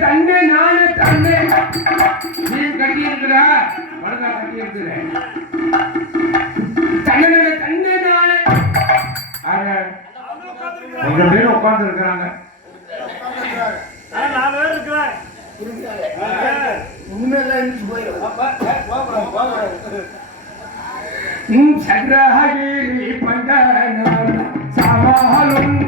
தண்ணே நானே தண்ணே நீ கட்டி இருக்கிறா மறுக்கா கட்டி இருக்கிறேன் தண்ணே தண்ணே நானே கொஞ்சம் பேர் உட்கார்ந்து இருக்கிறாங்க சந்திரகிரி பண்டன சவாலும்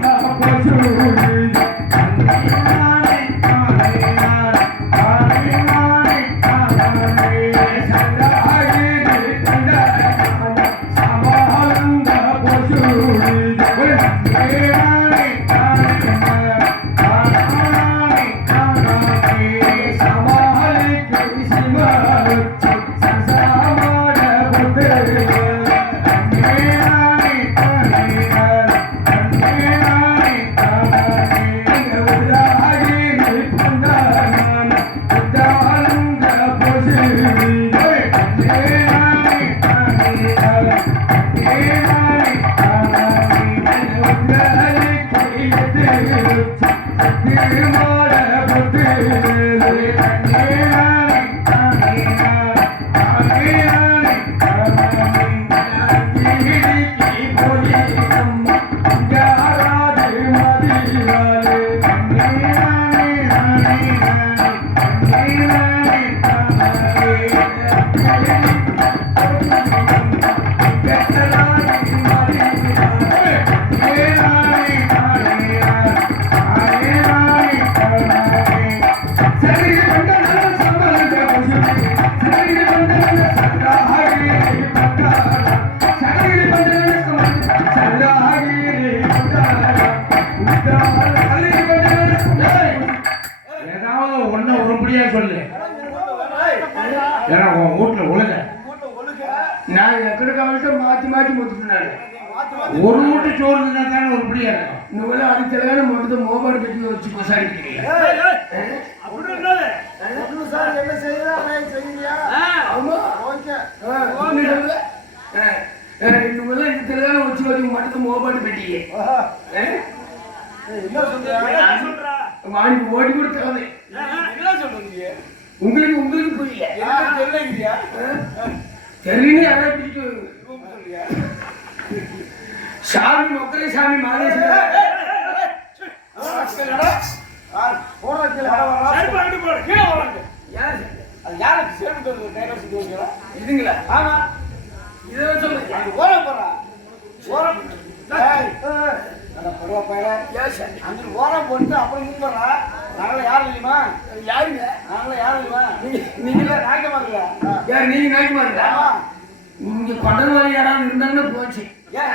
ஒரு மூட்டை சோறு தானே உருப்படியா இருக்கும். இந்த வேலை அடித்தலையான மொத்தத்தை மோபாடு கட்டி வச்சு கொசாடிக்கிறீங்க. மொத்தத்தை மோபாடு பெட்டியே வாங்கி ஓடி கொடுத்தாங்க. உங்களுக்கு உங்களுக்கு புரியல தெரியுங்க யாரா பிடிச்சு சாமி மொக்கரை சாமி மாதேஸ்வரர் இதுங்களா? ஆமா, இதை சொல்லுங்க. ஓரம் போறா ஓரம் ஓரம் போட்டு அப்புறம் கும்பிடுறா. நாங்கள யாரும் இல்லையுமா? யாருங்க? நாங்கள யாரும் இல்லையுமா? நீங்க நாய்க்கமாருங்க. யார் நீங்க நாய்க்கமாருங்க? இங்க கொண்டது யாராவது இருந்தாங்கன்னா போச்சு. ஏன்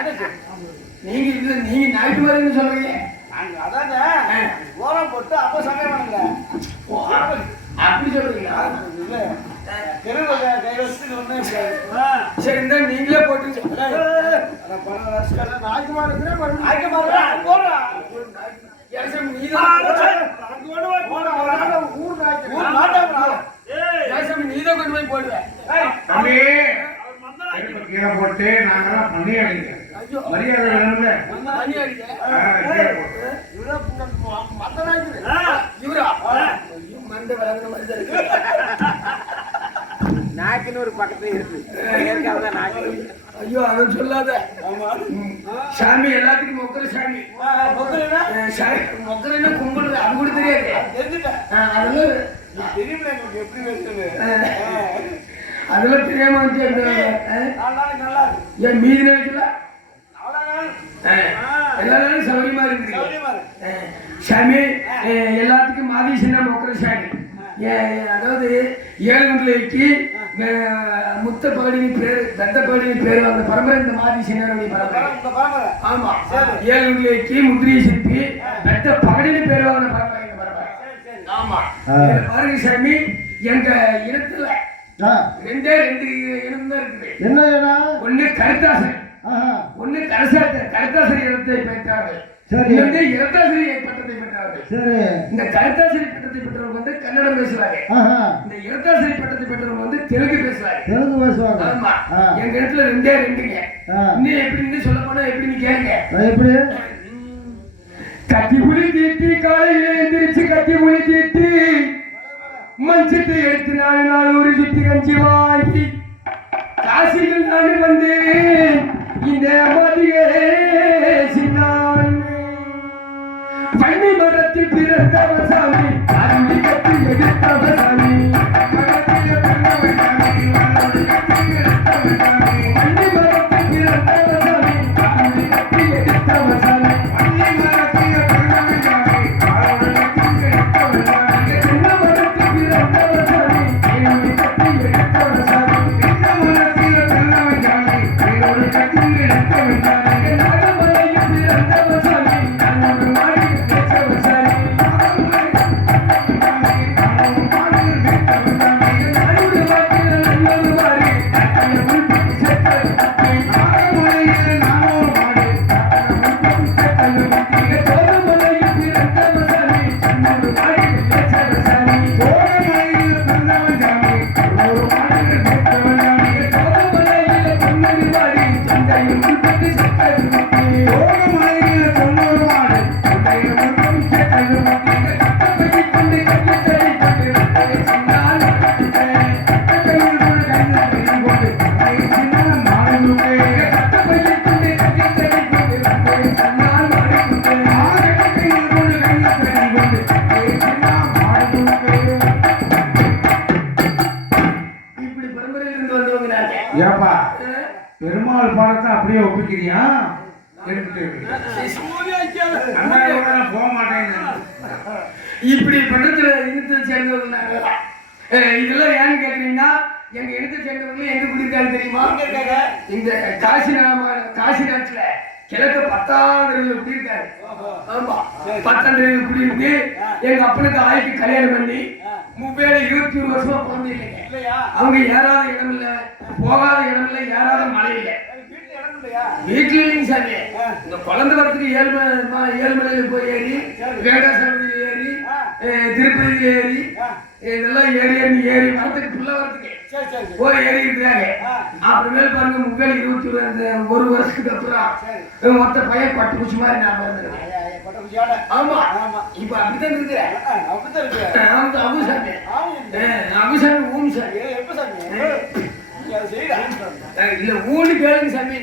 நீங்க இல்ல, நீங்க நாய்க்குமாருன்னு சொல்றீங்க. அதாங்க ஓரம் போட்டு அப்ப சமயம் பண்ணுங்க. அப்படி சொல்றீங்களா? சரி, இந்த நீங்களே போட்டு நீதான் கொண்டு போய் போடுவேன். கீழே போட்டு நாங்கெல்லாம் பண்ணி அடிங்க. மரியாதை நாய்க்குன்னு ஒரு பக்கத்துல இருக்கு. ஐயோ அவன் சொல்லாத. சாமி எல்லாத்துக்கும் மொக்கர சாமி. மொக்கரைன்னா கும்பிடுறது அது கூட தெரியாது. அதெல்லாம் தெரியாம வந்து ஏன் மீதி நினைக்கல? எல்லா நாளும் சௌரியமா இருக்கு சாமி. எல்லாத்துக்கும் மாதீசனா மொக்கர சாமி. அதாவது 7 குண்டிலைக்கு முத்த பகடினி பேரு, பெத்த பகடினி பேரு, அந்த பரம்பரை இந்த மாதீசனுடைய பரம்பரை. ஆமா, 7 குண்டிலைக்கு முந்திரி சிற்பி பெத்த பகடினி பேரு வாங்கின பரம்பரை இந்த பரம்பரை. ஆமா, பாருங்க சாமி, எங்க இனத்துல 2 இனம் தான் இருக்குது. என்ன? ஒண்ணு கருத்தாசன், ஒண்ணு கருத்தாசரி இனத்தை பெற்றார்கள். இரத்தாசிரி பட்டத்தை பெற்றார்கள். இந்த கருத்தாசிரி பட்டத்தை பெற்றவங்க வந்து கன்னடம் பேசுவாங்க. இந்த இரத்தாசிரி பட்டத்தை பெற்றவங்க வந்து தெலுங்கு பேசுவாங்க. ஆமா, எங்க இடத்துல 2ங்க. இன்னும் எப்படி சொல்ல போனா எப்படின்னு கேளுங்க. எப்படி? கத்தி புலி தீட்டி காலையில எந்திரிச்சு கத்தி புலி தீட்டி மஞ்சத்தை எடுத்து 4 நாள் ஒரு சுத்தி கஞ்சி வாங்கி காசிகள் நான் வந்தேன். இந்த மதியே சின்னான் வண்டி மரத்தில் பிறந்தவ சாமி, அருவி கட்டி எடுத்தவ சாமி. வண்டி மரத்தில் பிறந்தவ சாமி, அருவி கட்டி எடுத்தவ சாமி. பெருமாள் பாடத்தை அப்படியே ஒப்பிக்கிறியா? போக மாட்டேன். இப்படி பண்றதுல இனத்தை சேர்ந்தவங்க இதெல்லாம் ஏன்னு கேக்குறீங்கன்னா, எங்க இனத்தை சேர்ந்தவங்க எங்க குடியிருக்காரு தெரியுமா? இந்த காசி நாட்டுல கிழக்கு 10ஆம் குடியிருக்காரு. ஆமா, 10ஆம் குடியிருக்கு. எங்க அப்பனுக்கு ஆய்க்கு கல்யாணம் பண்ணி 21 வருஷமா குழந்தை இல்லைங்க. அவங்க ஏறாத இடம் இல்ல, போகாத இடம் இல்ல, ஏறாத மழை இல்ல, வீட்டுல இல்லைங்க சாமி. இந்த குழந்தை வரத்துக்கு ஏழுமலையில போய் ஏறி, வேண்டாசாமியில ஏறி, திருப்பதியில ஏறி, இதெல்லாம் ஏறி வரத்துக்கு புள்ள வரத்துக்கு போய் ஏறி இருக்கிறாங்க. அப்புறமேல் பாருங்க 21 வருஷத்துக்கு அப்புறம் மொத்த பையன் பட்டு குச்சி மாதிரி நான் பிறந்திருக்கேன். ஆமா, இப்ப அப்படித்தான் இருக்கிறேன். அபுசாமி ஊம் சாமி. இல்ல ஊனு கேளுங்க சாமி.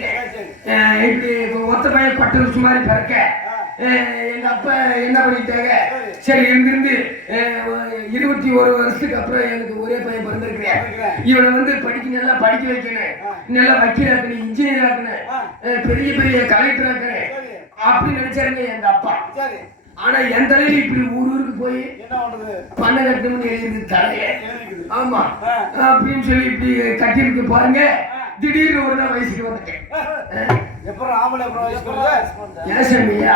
இப்படி ஒத்த பையன் கொட்டை வச்சு மாதிரி பிறக்க எங்க அப்பா என்ன பண்ணிட்டாங்க, சரி இருந்து 21 வருஷத்துக்கு அப்புறம் எனக்கு ஒரே பையன் பிறந்திருக்கிறேன், இவனை வந்து நல்லா படிக்க வைக்கணும், நல்லா வக்கீல் ஆக்கணும், இன்ஜினியர் ஆக்கணும், பெரிய பெரிய கலெக்டர் ஆக்கணும் அப்படின்னு நினைச்சாருங்க எங்க அப்பா. ஆனா என் தலையில இப்படி ஊருக்கு போய் பண்ண கட்டணும்னு எழுதி தலைய. ஆமா அப்படின்னு சொல்லி இப்படி கட்டிருக்கு பாருங்க. திடீர்னு ஒரு நாள் வயசுக்கு வந்துட்டேன்.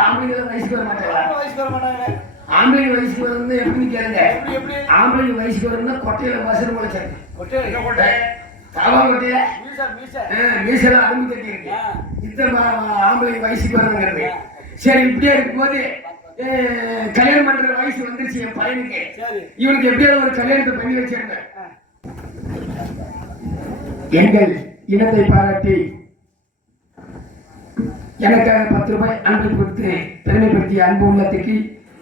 ஆம்பளைங்க வயசுக்கு வர மாட்டாங்க. ஆம்பளைங்க வயசுக்கு வரணும் எப்படின்னு கேளுங்க. ஆம்பளைங்க வயசுக்கு வரணும்னா கொட்டையில மசரு முளைச்சாங்க. தாவா கொட்டையில மீசெல்லாம் அரும்பு கட்டி இருக்கு. இத்தனை ஆம்பளைங்க வயசுக்கு வரணுங்கிறது. சரி இப்படியே இருக்கும்போது கல்யாணம் பண்ற வயசு வந்துருச்சு என் பையனுக்கு. இவனுக்கு எப்படியாவது ஒரு கல்யாணத்தை பண்ணி வச்சிருந்தேன். எங்கள் இனத்தை பாராட்டி எனக்காக 10 ரூபாய் அன்பை கொடுத்து பெருமைப்படுத்திய அன்பு உள்ளத்துக்கு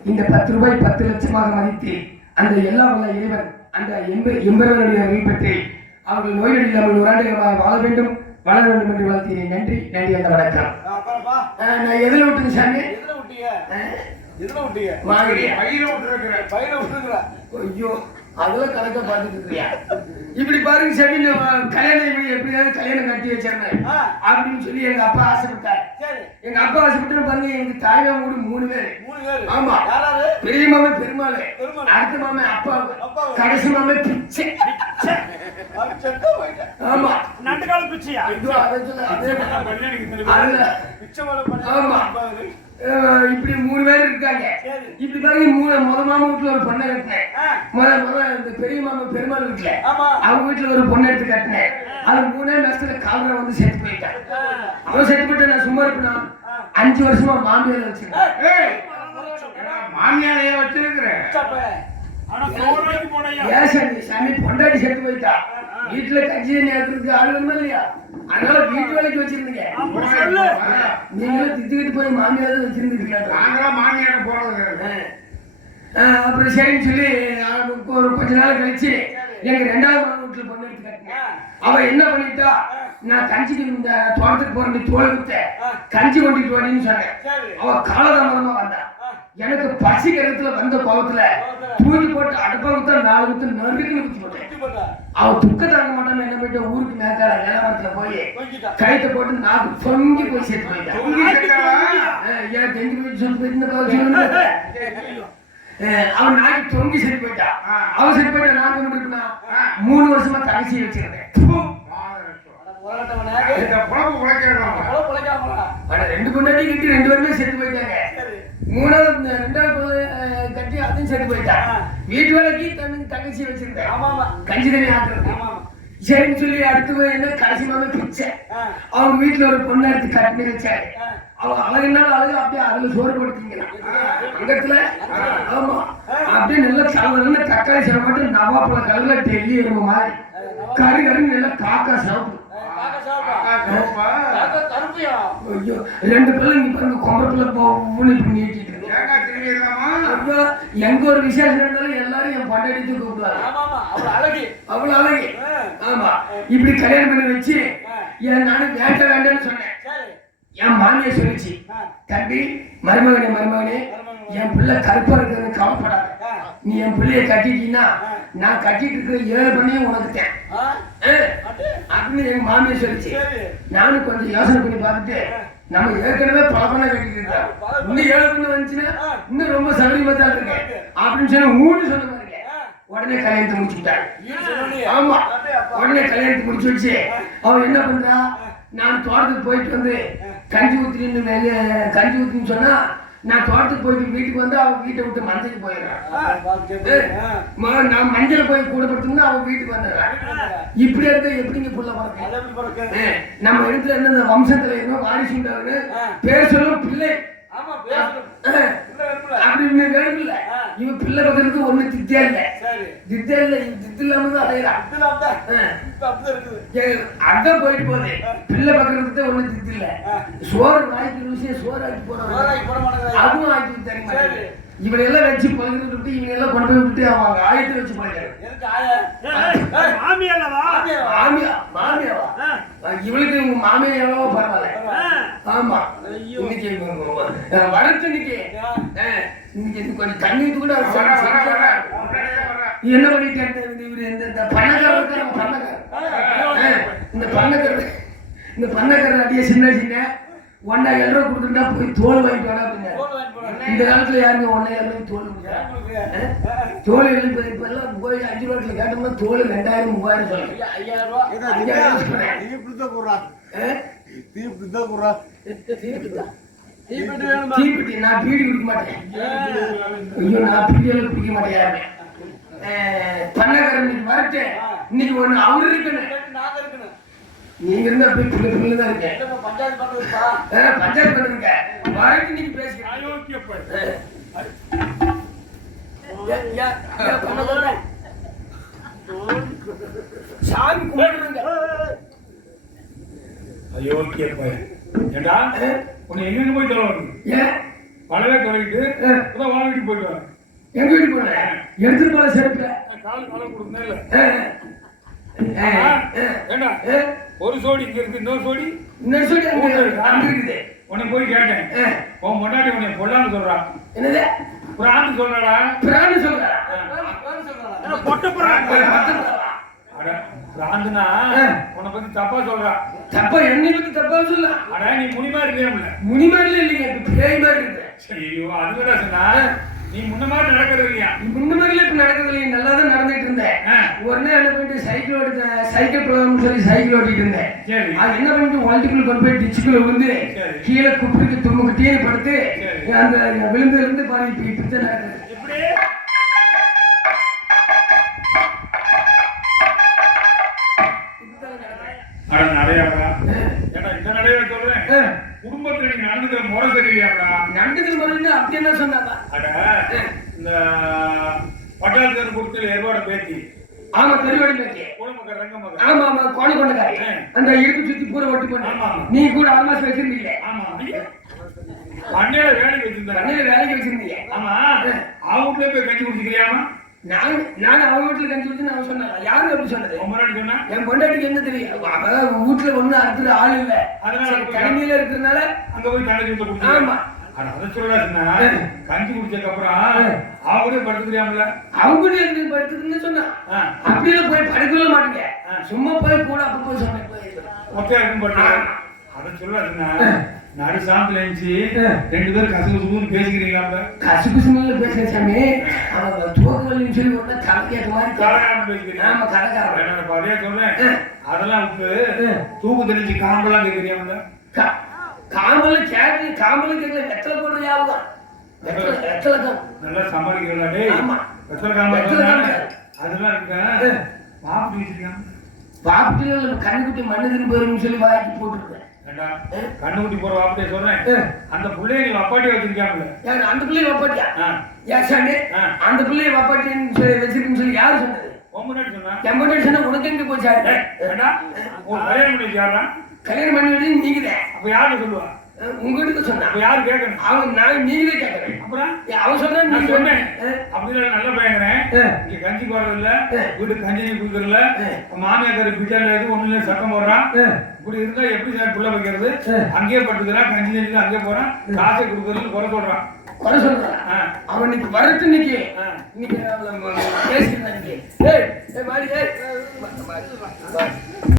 இந்த 10 ரூபாய் 10 லட்சமாக மதித்து அந்த எல்லா வல்ல இறைவன் அந்த எம்பெருவனுடைய கைப்பற்றி அவர்கள் நோய்கள் இல்லாமல் 100 ஆண்டுகளாக வாழ வேண்டும், வளர வேண்டும் என்று வாழ்த்தினேன். நன்றி நன்றி. அந்த வணக்கம். நான் எதில் விட்டுங்க சாமி? ஐயோ அதெல்லாம் கணக்க பார்த்துட்டு இருக்கியா? இப்படி பாருங்க சாமி, கல்யாணம் இப்படி எப்படியாவது கல்யாணம் கட்டி வச்சிருந்தேன் அப்படின்னு சொல்லி எங்க அப்பா ஆசைப்பட்டார். எங்க அப்பா ஆசைப்பட்டு பாருங்க, எனக்கு தாயா மூடு 3 பேரு. ஆமா, பெரிய மாமே பெருமாள், அடுத்த மாமே அப்பா, கடைசி மாமே பிச்சை. ஆமா நண்டு கால பிச்சையா? ஆமா இப்படி 3 பேர் இருக்காங்க. இப்படி பாருங்க, முத மாமா வீட்டுல ஒரு பொண்ணை கட்டினேன். இந்த பெரிய மாமா பெருமாள் வீட்டுல அவங்க வீட்டுல ஒரு பொண்ணை எடுத்து கட்டினேன். அது 3 மாசத்துல காலரை வந்து செத்து போயிட்டான். அவன் செத்து போயிட்டு நான் சும்மா இருப்பேனா 5 வருஷமா மாமியார வச்சிருக்கேன். மாமியாரையே வச்சிருக்கிறேன். சாமி பொண்டாட்டி செத்து போயிட்டா, வீட்டுல கஞ்சி நேரத்துக்கு ஆள் வேணுமா இல்லையா? அதனால வீட்டு வேலைக்கு வச்சிருந்தீங்க. நீங்களும் திட்டுக்கிட்டு போய் மாமியார் வச்சிருந்துருக்கீங்க. மாமியார் போறது அப்புறம் சரின்னு சொல்லி ஒரு கொஞ்ச நாள் கழிச்சு எங்க 2வது மகன் வீட்டுல பொண்ணு எடுத்து கட்டினேன். அவ என்ன பண்ணிட்டா, நான் கஞ்சிக்கு இந்த தோட்டத்துக்கு போறேன் தோல் வித்த கஞ்சி கொண்டுட்டு வரேன்னு சொன்னேன். அவ காலதாமதமா வந்தா. எனக்கு பசிக்கிறதுல வந்த கோபத்துல தூக்கி போட்டு அடுப்ப வித்தா 4 வித்து நறுக்குன்னு குத்தி போட்டேன். அவ துக்க தாங்க மாட்டான்னு என்ன பண்ணிட்டு ஊருக்கு மேற்கால வேளாமரத்துல போய் கைத்த போட்டு நாக்கு தொங்கி போய் சேர்த்து போயிட்டேன். ஏன் தெங்கி போய் சொல்லி போயிட்டு அவன் நாக்கு தொங்கி சரி போயிட்டா. அவன் சரி போயிட்டா. நான் கொண்டு போயிட்டுனா 3 வருஷமா தகச்சி வச்சிருந்தேன். 2 பொண்டாட்டி கட்டி 2 பேருமே செத்து போயிட்டாங்க. 2வது கட்டி அதையும் செத்து போயிட்டான். வீட்டு வேலைக்கு தங்கச்சி வச்சிருந்தேன், கஞ்சி தண்ணி ஆக்குறது. சரின்னு சொல்லி அடுத்து என்ன கடைசி மாதம் பிச்சை. அவங்க வீட்டுல ஒரு பொண்ணை எடுத்து கட்டி வச்சாரு. அவர் என்னாலும் அழகு அப்படியே அதுல சோறு போட்டுக்கலாம் அங்கத்துல. ஆமா அப்படியே நல்லா சலவலன்னு தக்காளி சிரமட்டு நவாப்பழ கலர்ல டெல்லி எறும்பு மாதிரி கரு கருன்னு நல்லா காக்கா சிறப்பு. ஐயோ 2 பிள்ளை இங்க பாருங்க கொம்பரத்துல போன்னு இப்படி நீட்டிட்டு எங்க ஒரு விசேஷம் இருந்தாலும் எல்லாரும் என் பொண்டாட்டி கூப்பிடுவாங்க. அவ்வளவு அழகு. ஆமா இப்படி கல்யாணம் பண்ணி வச்சு நானும் வேண்டான்னு சொன்னேன். என் மாமியை சொல்லிச்சு, தம்பி மருமகனே என் பிள்ளை கருப்பா இருக்கிறது கவலைப்படாத, நீ என் பிள்ளைய கட்டிட்டீங்கன்னா நான் கட்டிட்டு இருக்கிற 7 பண்ணியும் உனக்குத்தேன் அப்படின்னு எங்க மாமியை சொல்லிச்சு. நானும் கொஞ்சம் யோசனை பண்ணி பார்த்துட்டு, நம்ம ஏற்கனவே பல பண்ண கட்டிட்டு இருக்கோம், இன்னும் 7 பண்ணு வந்துச்சுன்னா இன்னும் ரொம்ப சௌகரியமா தான் இருக்கு அப்படின்னு சொல்லி ஊன்னு சொன்ன மாதிரி உடனே கல்யாணத்தை முடிச்சுட்டாங்க. ஆமா உடனே கல்யாணத்தை முடிச்சு வச்சு அவன் என்ன பண்றா, நான் தோட்டத்துக்கு போயிட்டு வந்து கஞ்சி ஊத்தின்னு சொன்னா நான் தோட்டத்துக்கு போயிட்டு வீட்டுக்கு வந்து அவன் வீட்டை விட்டு மஞ்சளுக்கு போயிடுறான். நான் மஞ்சள் போய் கூட படுத்தோம்னா அவன் வீட்டுக்கு வந்துடுறான். இப்படி இருக்க எப்படிங்க புள்ள பறக்க? நம்ம இடத்துல இருந்து இந்த வம்சத்துல இருந்தோம் வாரிசு உண்டவரு பேர் சொல்லும் பிள்ளை அப்படின்னு வேணும்ல. இவன் பிள்ளை பக்கத்துக்கு ஒண்ணு தித்தியா இல்ல, தித்தியா இல்ல, தித்து இல்லாம தான் அலையிறான். அதான் போயிட்டு போகுது. பிள்ளை பக்கத்துக்கு ஒண்ணு தித்து இல்ல. சோறு வாய்க்கு ருசியா சோறு ஆக்கி போறான், அதுவும் ஆக்கி தெரியுமா? இவனை எல்லாம் வச்சு பழகிட்டு விட்டு இவங்க எல்லாம் கொண்டு போய் விட்டு அவங்க ஆயத்தை வச்சு பழகிறாரு. மாமியாவா மாமியா எவ்வளவோ பரவாயில்ல. ஆமா இன்னைக்கு வரட்டு இன்னைக்கு இன்னைக்கு கொஞ்சம் தண்ணி கூட என்ன பண்ணிட்டு இவரு இந்த பண்ணக்காரர் அடியே சின்ன சின்ன 1,000 ரூபா கொடுத்துட்டா போய் தோல் வாங்கிட்டு வாடா அப்படின்னு. இந்த காலத்துல யாருங்க 1,000 தோல் தோல் இப்ப எல்லாம் போய் 5 ரூபாய்க்கு கேட்டோம்னா தோல் 2,000 3,000 சொல்லுங்க. 5,000 தீப்பெட்டி நான் பீடி குடிக்க மாட்டேன். ஐயோ நான் பீடியெல்லாம் குடிக்க மாட்டேன். பண்ணக்காரன் இன்னைக்கு வரட்டு இன்னைக்கு ஒண்ணு அவரு இருக்கணும் நீங்க இருந்தா போய் பிள்ளை தான் இருக்கேன். பஞ்சாயத்து பண்ணுங்க வரட்டு இன்னைக்கு பேசுகிறேன். சாமி கும்பிடுங்க. அயோக்கிய பையன் ஏண்டா உன்னை எங்க போய் தொலைவாங்க? ஏன் பழவே தொலைவிட்டு வா வீட்டுக்கு போயிட்டு வா. எங்க வீட்டுக்கு போனேன் எடுத்துட்டு போல சிறப்பு கால கொடுக்கணும் இல்ல ஏண்டா ஒரு சோடி இங்க இருக்கு இன்னொரு சோடி அங்க இருக்குது. உன்னை போய் கேட்டேன் உன் முன்னாடி உன்னை பொல்லான்னு சொல்றான். என்னது பிரான்னு சொல்றாடா? பிரான்னு சொல்றா பொட்ட பிரான் பிராந்துனா உன்னை பத்தி தப்பா சொல்றா. தப்பா என்னை பத்தி தப்பா சொல்ல? அட நீ முனி மாதிரி இல்லையா? முனி மாதிரி இல்லைங்க பேய் மாதிரி இருக்கு. ஐயோ அதுதான் சொன்னா நீ முன்ன மாதிரி நடக்கிறது இல்லையா? முன்ன மாதிரில இப்ப நடக்கிறது இல்லையா? நல்லா தான் நடந்துட்டு இருந்தேன். உடனே என்ன பண்ணிட்டு சைக்கிள் போகணும்னு சொல்லி சைக்கிள் ஓட்டிட்டு இருந்தேன். அது என்ன பண்ணிட்டு வண்டிக்குள்ள கொண்டு போய் டிச்சுக்குள்ள விழுந்து கீழே குப்பிட்டு தும்முக்கிட்டே படுத்து அந்த விழுந்து இருந்து பாரு இப்படித்தான் நடக்குது. குடும்பத்துல நீங்க நடந்துக்கிற முறை சரியில்லையாடா? நடந்துக்கிற முறை அப்படி என்ன சொன்னாங்க? இந்த பட்டாளத்தில் கொடுத்து ஏற்பாட பேத்தி. ஆமா பெருவாடி பேத்தி. ஆமா ஆமா கோணி கொண்டக்காரி. அந்த இடுப்பு சுத்தி பூரா ஒட்டி பண்ண நீ கூட 6 மாசம் வச்சிருந்தீங்க. ஆமா பண்ணையில வேலைக்கு வச்சிருந்தேன். பண்ணையில வேலைக்கு வச்சிருந்தீங்க. ஆமா அவங்க போய் கஞ்சி குடிச்சிக்கிறியாமா? நான் அவங்க வீட்டுல கஞ்சி குடிச்சு அவன் சொன்னா யாரு அப்படி சொன்னது? சொன்னா என் பொண்டாட்டிக்கு என்ன தெரியும்? அதான் வீட்டுல ஒண்ணு அடுத்த ஆள் இல்ல அதனால தண்ணியில இருக்கிறதுனால அங்க போய் தண்ணி குடிச்சு. ஆமா அதை சொன்னா கஞ்சி குடிச்சதுக்கு அப்புறம் அவங்களே படுத்துக்கிறியாமல? அவங்களே படுத்துக்குன்னு சொன்னா அப்படியே போய் படுக்கவே மாட்டீங்க. சும்மா போய் கூட அப்ப போய் சொன்னேன் ஒத்தையா இருக்கும் பட்டு அதை சொல்லாதுன்னா நடு சாம்பிள் எழுந்துச்சு 2 பேரும் கசுகுசுன்னு பேசிக்கிறீங்களா? கசுகுசுன்னு பேசுறேன் சாமி. அவன் தூக்கவல்லின்னு சொல்லி ஒண்ணு தலைக்கேற்ற மாதிரி கலகாரம் பேசிக்கிறீங்க. ஆமா கலகாரம் அதே சொன்னேன். அதெல்லாம் விட்டு தூக்கு தெளிச்சு காம்பெல்லாம் கேட்குறியாமல? காம்பல கேட்டு காம்பல கேட்கல வெத்தலை போடுற ஞாபகம் வெத்தலை நல்லா சமாளிக்கிறா. ஆமா வெத்தலை காம்பல் அதெல்லாம் இருக்க பாப்பு வச்சிருக்காங்க. பாப்புல கண்ணுக்குட்டி மண்ணு போயிருன்னு சொல்லி வாங்கி போட்டுருக்கேன். கண்ணுக்குட்டி போற வாப்பட்டே சொல்றேன். அந்த பிள்ளைய நீ வப்பாட்டியா வச்சிருக்காமல? அந்த பிள்ளைய வப்பாட்டியா? ஏன் சாமி அந்த பிள்ளைய வப்பாட்டின்னு சொல்லி வச்சிருக்குன்னு சொல்லி யாரு சொன்னது? முன்னாடி சொன்னா என் முன்னாடி சொன்னா உனக்கு எங்க போச்சாரு? கல்யாணம் பண்ணி யாரா? கல்யாணம் பண்ணி வச்சு நீங்கதே. அப்ப யாரு சொல்லுவா? உங்ககிட்ட சொன்னா யாரு கேட்கணும்? அவன் நான் நீங்களே கேட்கறேன். அப்புறம் அவன் சொன்னா நீ சொன்னேன் அப்படிதான் நல்ல பையங்கிறேன். இங்க கஞ்சி போறது இல்ல, வீட்டுக்கு கஞ்சி குடுக்கறதுல, மாமியாக்காரி பிட்டால எது ஒண்ணு இல்ல சட்டம் போடுறான். இப்படி இருந்தா எப்படி சார் புள்ள வைக்கிறது? அங்கேயே பட்டுக்கிறான், கஞ்சி நெஞ்சு அங்கேயே போறான், காசை கொடுக்கறதுன்னு குறை சொல்றான். குறை சொல்றான். அவன் இன்னைக்கு வரட்டு இன்னைக்கு இன்னைக்கு பேசிருந்தான்.